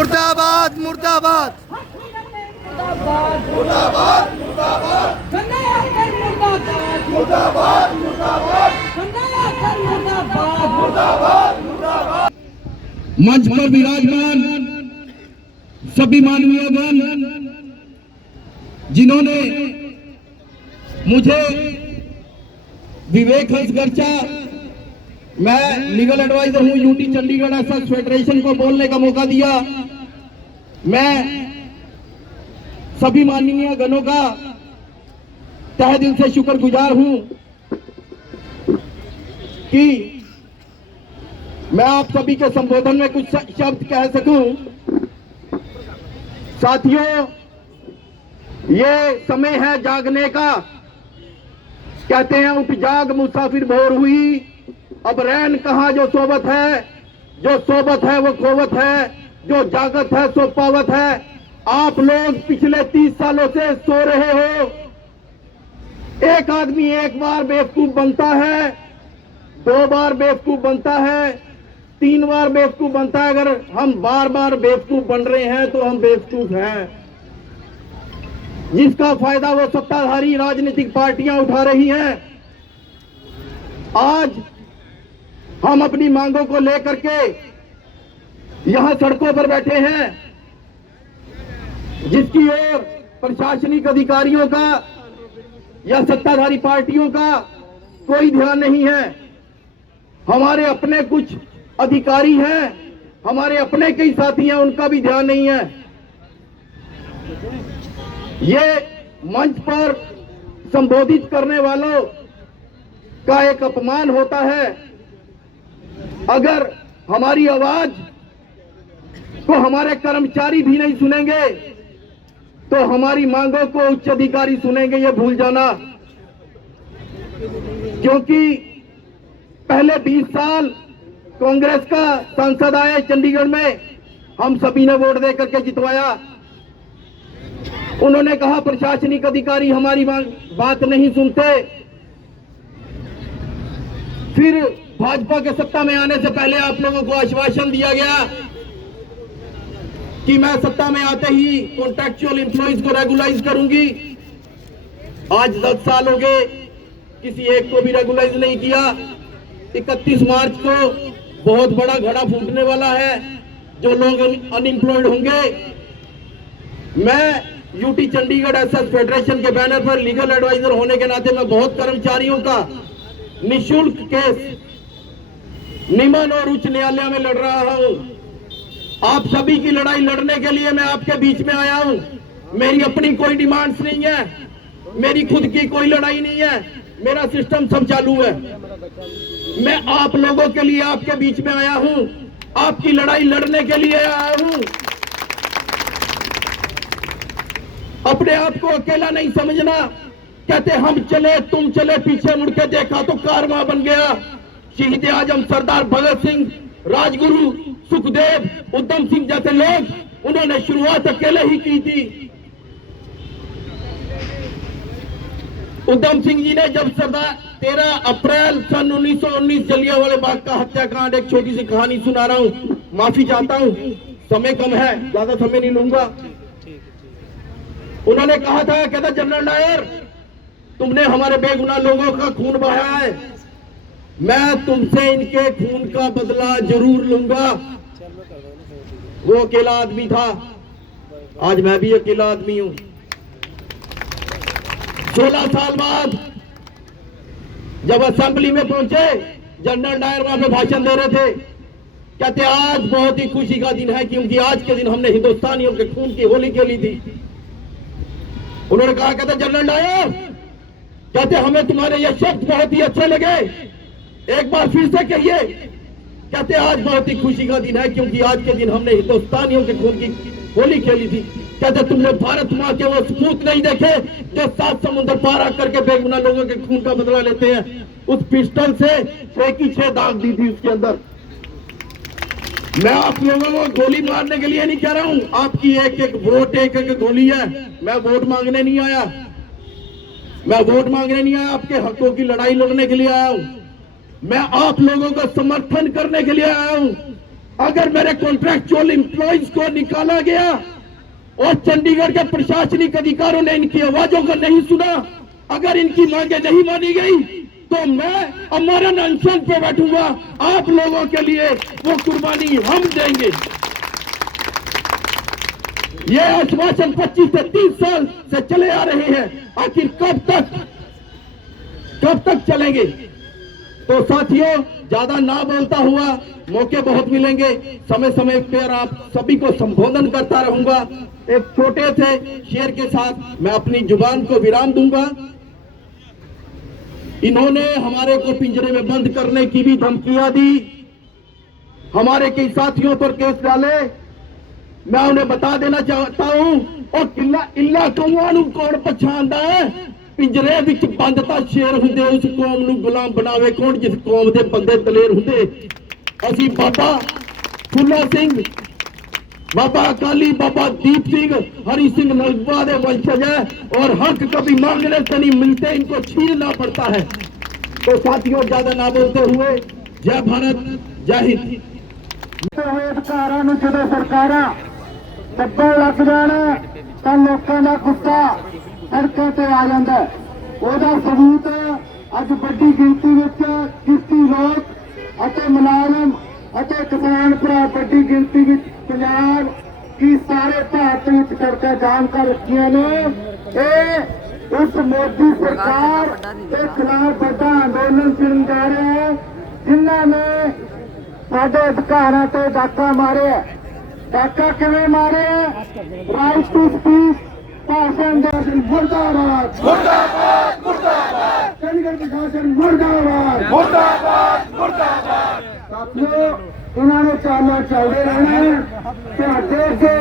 मुर्दाबाद मुर्दाबाद मुर्दाबाद मुर्दाबाद मुर्दाबाद मुर्दाबाद मुर्दाबाद। मंच पर विराजमान सभी माननीयगण जिन्होंने मुझे विवेक हंसगर्चा, मैं लीगल एडवाइजर हूं यूटी चंडीगढ़ एसएस फेडरेशन को बोलने का मौका दिया। मैं सभी माननीय गणों का तहे दिल से शुक्रगुजार हूं कि मैं आप सभी के संबोधन में कुछ शब्द कह सकूं। साथियों, ये समय है जागने का। कहते हैं उठ जाग मुसाफिर भोर हुई, अब रैन कहां जो सोबत है वो खोवत है, जो जागत है सो पावत है। आप लोग पिछले 30 सालों से सो रहे हो। एक आदमी एक बार बेवकूफ बनता है, 2 बार बेवकूफ बनता है, 3 बार बेवकूफ बनता है। अगर हम बार बार बेवकूफ बन रहे हैं तो हम बेवकूफ हैं, जिसका फायदा वो सत्ताधारी राजनीतिक पार्टियां उठा रही हैं। आज हम अपनी मांगों को लेकर के यहां सड़कों पर बैठे हैं, जिसकी ओर प्रशासनिक अधिकारियों का या सत्ताधारी पार्टियों का कोई ध्यान नहीं है। हमारे अपने कुछ अधिकारी हैं, हमारे अपने कई साथी हैं, उनका भी ध्यान नहीं है। ये मंच पर संबोधित करने वालों का एक अपमान होता है। अगर हमारी आवाज को हमारे कर्मचारी भी नहीं सुनेंगे तो हमारी मांगों को उच्च अधिकारी सुनेंगे, ये भूल जाना। क्योंकि पहले 20 साल कांग्रेस का सांसद आए चंडीगढ़ में, हम सभी ने वोट दे करके जितवाया। उन्होंने कहा प्रशासनिक अधिकारी हमारी बात नहीं सुनते। फिर भाजपा के सत्ता में आने से पहले आप लोगों को आश्वासन दिया गया कि मैं सत्ता में आते ही कॉन्ट्रैक्चुअल एम्प्लॉइज को रेगुलाइज करूंगी। आज 10 साल हो गए, किसी एक को भी रेगुलाइज नहीं किया। 31 मार्च को बहुत बड़ा घड़ा फूटने वाला है, जो लोग अनएम्प्लॉयड होंगे। मैं यूटी चंडीगढ़ एसएस फेडरेशन के बैनर पर लीगल एडवाइजर होने के नाते मैं बहुत कर्मचारियों का निःशुल्क केस निमन और उच्च न्यायालय में लड़ रहा हूं। आप सभी की लड़ाई लड़ने के लिए मैं आपके बीच में आया हूं। मेरी अपनी कोई डिमांड्स नहीं है, मेरी खुद की कोई लड़ाई नहीं है, मेरा सिस्टम सब चालू है। मैं आप लोगों के लिए आपके बीच में आया हूं, आपकी लड़ाई लड़ने के लिए आया हूं। अपने आप को अकेला नहीं समझना। कहते हम चले तुम चले, पीछे मुड़ के देखा तो कारवां बन गया। शहीद आजम सरदार भगत सिंह, राजगुरु सुखदेव, उधम सिंह जैसे लोग, उन्होंने शुरुआत अकेले ही की थी। उधम सिंह जी ने जब 13 अप्रैल सन 1919 जलियांवाला बाग का हत्याकांड, एक छोटी सी कहानी सुना रहा हूं, माफी चाहता हूं, समय कम है, ज्यादा समय नहीं लूंगा। उन्होंने कहा था, कहता जनरल डायर तुमने हमारे बेगुनाह लोगों का खून बहाया है, मैं तुमसे इनके खून का बदला जरूर लूंगा। वो अकेला आदमी था, आज मैं भी अकेला आदमी हूं। 16 साल बाद जब असेंबली में पहुंचे, जनरल डायर वहां पे भाषण दे रहे थे। कहते आज बहुत ही खुशी का दिन है, क्योंकि आज के दिन हमने हिंदुस्तानियों के खून की होली खेली थी। उन्होंने कहा, कहते जनरल डायर, कहते हमें तुम्हारे ये शब्द बहुत ही अच्छे लगे, एक बार फिर से कहिए। कहते आज बहुत ही खुशी का दिन है, क्योंकि आज के दिन हमने हिंदुस्तानियों के खून की होली खेली थी। कहते तुमने भारत माँ के वो सपूत नहीं देखे जो 7 समुद्र पार आकर के बेगुनाह लोगों के खून का बदला लेते हैं। उस पिस्टल से 6 की 6 दाग दी थी उसके अंदर। मैं आप लोगों को गोली मारने के लिए नहीं कह रहा हूं, आपकी एक एक वोट एक एक गोली है। मैं वोट मांगने नहीं आया, मैं वोट मांगने नहीं आया, आपके हकों की लड़ाई लड़ने के लिए आया हूं। मैं आप लोगों का समर्थन करने के लिए आया हूं। अगर मेरे कॉन्ट्रैक्चुअल एम्प्लॉइज को निकाला गया और चंडीगढ़ के प्रशासनिक अधिकारियों ने इनकी आवाजों को नहीं सुना, अगर इनकी मांगे नहीं मानी गई, तो मैं अमरन अनशन पे बैठूंगा। आप लोगों के लिए वो कुर्बानी हम देंगे। ये आश्वासन 25 से 30 साल से चले आ रहे हैं, आखिर कब तक चलेंगे? तो साथियों, ज्यादा ना बोलता हुआ, मौके बहुत मिलेंगे, समय समय पर आप सभी को संबोधन करता रहूंगा। एक छोटे से शेर के साथ मैं अपनी जुबान को विराम दूंगा। इन्होंने हमारे को पिंजरे में बंद करने की भी धमकियां दी, हमारे कई साथियों पर केस डाले। मैं उन्हें बता देना चाहता हूं, और किला इला कौआ नूं कौन पछाणदा है? पिंजरे विच बंद तां शेर हुंदे, उस कौम नूं गुलाम बनावे कौन जिस कौम दे बंदे दलेर हुंदे। असीं बाबा फुल्ला सिंह, बाबा अकाली, बाबा दीप सिंह, हरि सिंह नलवा दे वंशज है, और हक कभी मांगने से नहीं मिलते, इनको छीनना पड़ता है। तो साथियों, ज्यादा ना बोलते हुए, जय भारत, जय हिंद। अधिकारां नूं जदों सरकारां दब्बण लग जाण तां लोकां दा गुस्सा सड़कां ते आ जांदा है। ਉਹਦਾ सबूत ਅੱਜ ਵੱਡੀ ਗਿਣਤੀ ਵਿੱਚ ਕਿਸ਼ਤੀ ਲੋਕ ਅਤੇ ਮੁਲਾਜ਼ਮ ਅਤੇ ਕਿਸਾਨ ਭਰਾ ਵੱਡੀ ਗਿਣਤੀ ਵਿੱਚ ਪੰਜਾਬ ਕੀ ਸਾਰੇ ਭਾਰਤ ਵਿੱਚ ਸੜਕਾਂ ਜਾਮ ਕਰ ਰੱਖੀਆਂ ਨੇ। ਇਹ ਉਸ ਮੋਦੀ ਸਰਕਾਰ ਦੇ ਖਿਲਾਫ ਵੱਡਾ ਅੰਦੋਲਨ ਛਿੜਨ ਜਾ ਰਿਹਾ ਹੈ, ਜਿਨ੍ਹਾਂ ਨੇ ਸਾਡੇ ਅਧਿਕਾਰਾਂ ਤੇ ਡਾਕਾ ਮਾਰਿਆ। ਡਾਕਾ ਕਿਵੇਂ ਮਾਰਿਆ? ਰਾਈਟ ਟੂ ਸਪੀਚ ਭਾਸ਼ਣ ਦੇ ਮੁਰਦਾਬਾਦ, मुर्दाबाद मुर्दाबाद ਚੰਡੀਗੜ੍ਹ ਪ੍ਰਸ਼ਾਸਨ ਮੁਰਦਾਬਾਦ। मुर्दाबाद मुर्दाबाद ਸਾਥੀਓ, ਇਹਨਾਂ ਨੇ ਚਾਲਾਂ ਚੱਲਦੇ ਰਹਿਣਾ। ਤੁਹਾਡੇ ਅੱਗੇ